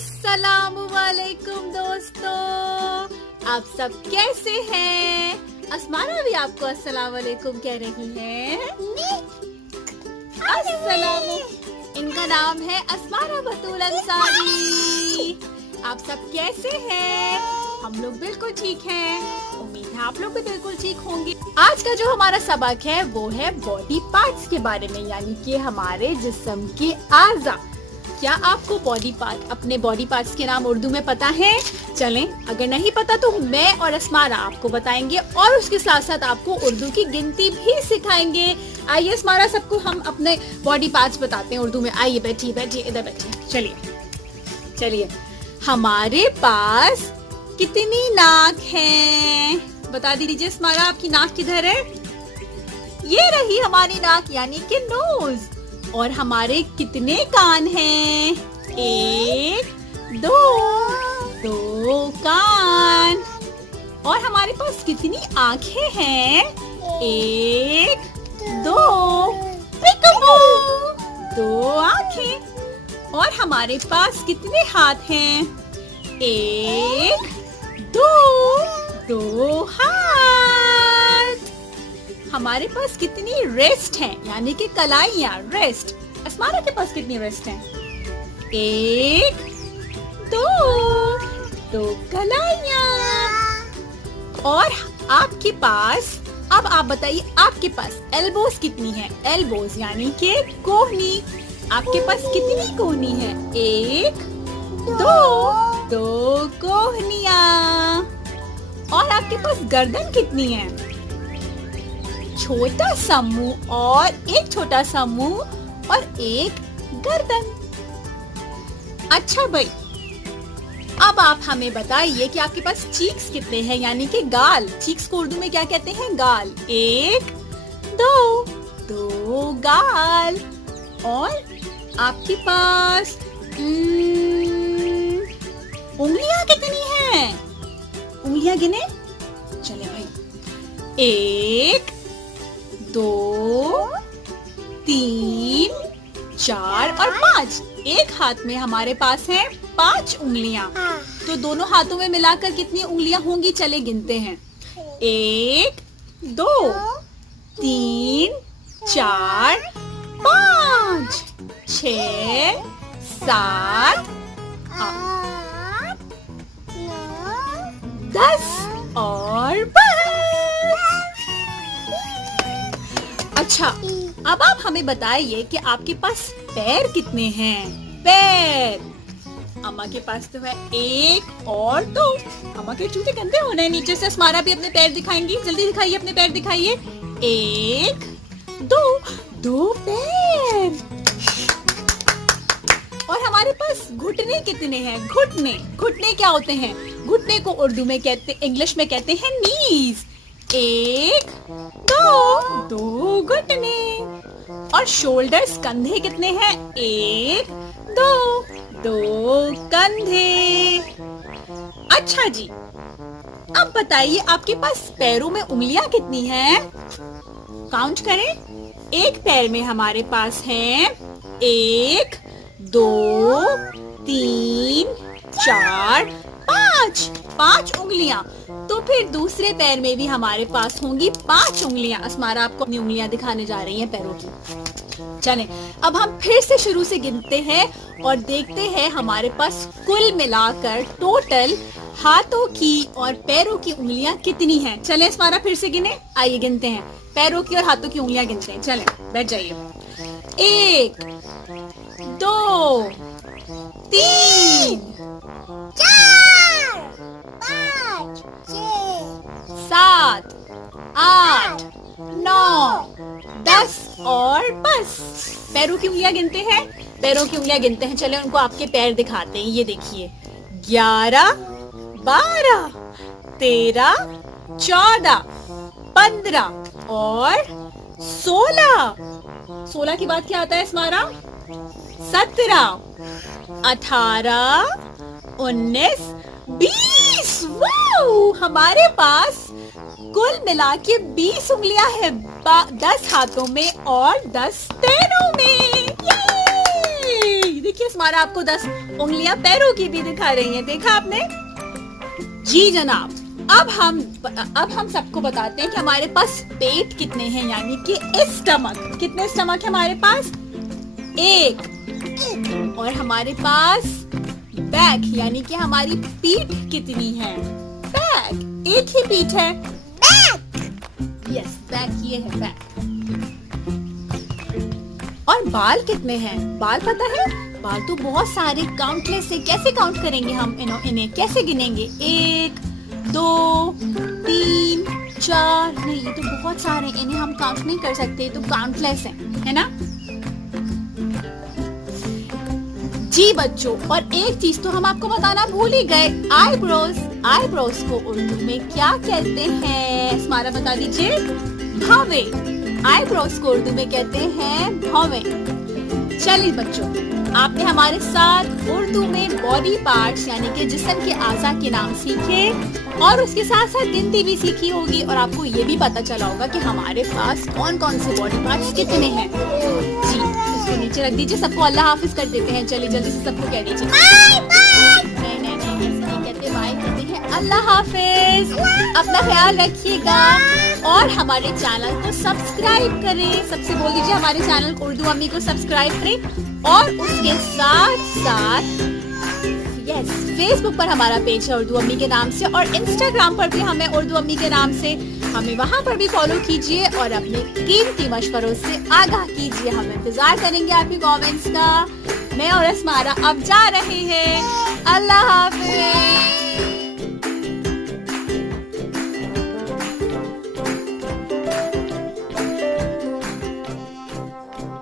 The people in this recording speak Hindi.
अस्सलामुअलैकुम दोस्तों, आप सब कैसे हैं? अस्माना भी आपको अस्सलामुअलैकुम कह रही है। अस्सलामु, इनका नाम है अस्माना बतूल अंसारी। आप सब कैसे हैं? हम लोग बिल्कुल ठीक हैं। उम्मीद है आप लोग भी बिल्कुल ठीक होंगे। आज का जो हमारा सबक है वो है बॉडी पार्ट्स के बारे में, यानी कि हमारे जिस्म के आज़ा। क्या आपको बॉडी पार्ट, अपने बॉडी पार्ट्स के नाम उर्दू में पता है? चलें, अगर नहीं पता तो मैं और अस्माना आपको बताएंगे और उसके साथ साथ आपको उर्दू की गिनती भी सिखाएंगे। आइए अस्माना, सबको हम अपने बॉडी पार्ट्स बताते हैं उर्दू में। आइए बैठिए बैठिए, इधर बैठिए। चलिए चलिए, हमारे पास कितनी नाक है? बता दीजिए अस्माना, आपकी नाक किधर है? ये रही हमारी नाक, यानी कि नोज। और हमारे कितने कान हैं? एक, दो कान। और हमारे पास कितनी आंखें हैं? एक, दो आंखें। और हमारे पास कितने हाथ हैं? एक, दो हाथ। हमारे पास कितनी रेस्ट हैं, यानी कि कलाइयाँ, रेस्ट। अस्माना के पास कितनी रेस्ट हैं? एक, दो कलाइयाँ। और आपके पास, अब आप बताइए, आपके पास एल्बोस कितनी है? एल्बोस यानी कि कोहनी। आपके पास कितनी कोहनी है? एक, दो कोहनियाँ। और आपके पास गर्दन कितनी है? छोटा सा मुंह और एक छोटा सा मुंह और एक गर्दन। अच्छा भाई, अब आप हमें बताइए कि आपके पास चीक्स कितने हैं, यानी कि गाल। चीक्स को उर्दू में क्या कहते हैं? गाल। एक, दो गाल। और आपके पास उंगलियां कितनी हैं? उंगलियां गिने। चले भाई, एक, दो, तीन, चार और पाँच। एक हाथ में हमारे पास है 5 उंगलियां। तो दोनों हाथों में मिलाकर कितनी उंगलियां होंगी? चले गिनते हैं। एक, दो, तीन, चार, 5, 6, 7, 8, 10 और 12। अच्छा, अब आप हमें बताइए कि आपके पास पैर कितने हैं? पैर अम्मा के पास तो है 1 और 2। अम्मा के जूते गंदे होने हैं नीचे से। अस्माना भी अपने पैर दिखाएंगी। जल्दी दिखाइए, अपने पैर दिखाइए। 1, 2 पैर। और हमारे पास घुटने कितने हैं? घुटने क्या होते हैं? घुटने को उर्दू में कहते, इंग्लिश में कहते हैं नीज। 1, 2 घुटने। और शोल्डर्स, कंधे कितने हैं? 1, 2 कंधे। अच्छा जी, अब बताइए आपके पास पैरों में उंगलियां कितनी हैं? काउंट करें। एक पैर में हमारे पास हैं 1, 2, 3, 4, 5 उंगलियां। तो फिर दूसरे पैर में भी हमारे पास होंगी 5 उंगलियां। अस्मारा आपको अपनी उंगलियां दिखाने जा रही हैं पैरों की। चलें, अब हम फिर से शुरू से गिनते हैं और देखते हैं हमारे पास कुल मिलाकर टोटल हाथों की और पैरों की उंगलियां कितनी हैं। चलें अस्मारा, फिर से गिने। आइए गिनते हैं, पैरों की और हाथों की उंगलियां गिनते हैं। चलें, बैठ जाइए। 1, 2, 3, 4, 5, 6, 7, 8, 9, 10 और बस। पैरों की उंगलियां गिनते हैं। पैरों की उंगलियां गिनते हैं। चले उनको आपके पैर दिखाते हैं। ये देखिए, 11, 12, 13, 14, 15 और 16। 16 के बाद क्या आता है अस्मारा? 17, 18, 19, 20। वाओ, हमारे पास कुल मिला के 20 उंगलियां हैं, 10 हाथों में और 10 पैरों में। देखिए अस्मारा आपको 10 उंगलियां पैरों की भी दिखा रही हैं, देखा आपने? जी जनाब। अब हम सबको बताते हैं कि हमारे पास पेट कितने हैं, यानी कि स्टमक। कितने स्टमक है हमारे पास? एक। और हमारे पास बैक, यानी कि हमारी पीठ कितनी है? बैक। एक ही पीठ है, बैक। यस, बैक ये है, बैक। और बाल कितने हैं? बाल पता है? बाल तो बहुत सारे, काउंटलेस है। कैसे काउंट करेंगे हम इन्हें कैसे गिनेंगे? 1 2 3 4। नहीं, ये तो बहुत सारे, इन्हें हम काउंट नहीं कर सकते, तो काउंटलेस है ना? जी बच्चों, और एक चीज तो हम आपको बताना भूल ही गए, आईब्रोज। आईब्रोज को उर्दू में क्या कहते हैं? स्मारा बता दीजिए। भौवे। आईब्रोज को उर्दू में कहते हैं भौवे। चलिए बच्चों, आपने हमारे साथ उर्दू में बॉडी पार्ट्स यानी कि जिस्म के आज़ा के नाम सीखे और उसके साथ साथ गिनती भी सीखी होगी, और आपको ये भी पता चला होगा कि हमारे पास कौन कौन से बॉडी पार्ट्स कितने हैं। जी, इसको नीचे रख दीजिए। सबको अल्लाह हाफिज कर देते हैं। चलिए जल्दी से सबको कह दीजिए नहीं, ऐसे नहीं कहते, बाय कहते हैं, अल्लाह हाफिज। अपना ख्याल रखिएगा और हमारे चैनल को सब्सक्राइब करें। सबसे बोल दीजिए हमारे चैनल उर्दू अम्मी को सब्सक्राइब करें, और उसके साथ साथ यस, फेसबुक पर हमारा पेज है उर्दू अम्मी के नाम से, और इंस्टाग्राम पर भी हमें उर्दू अम्मी के नाम से, हमें वहां पर भी फॉलो कीजिए और अपने कीमती मशवरों से आगाह कीजिए। हम इंतजार करेंगे आपके कमेंट्स का। मैं और अस्मारा अब जा रहे हैं। अल्लाह हाफिज।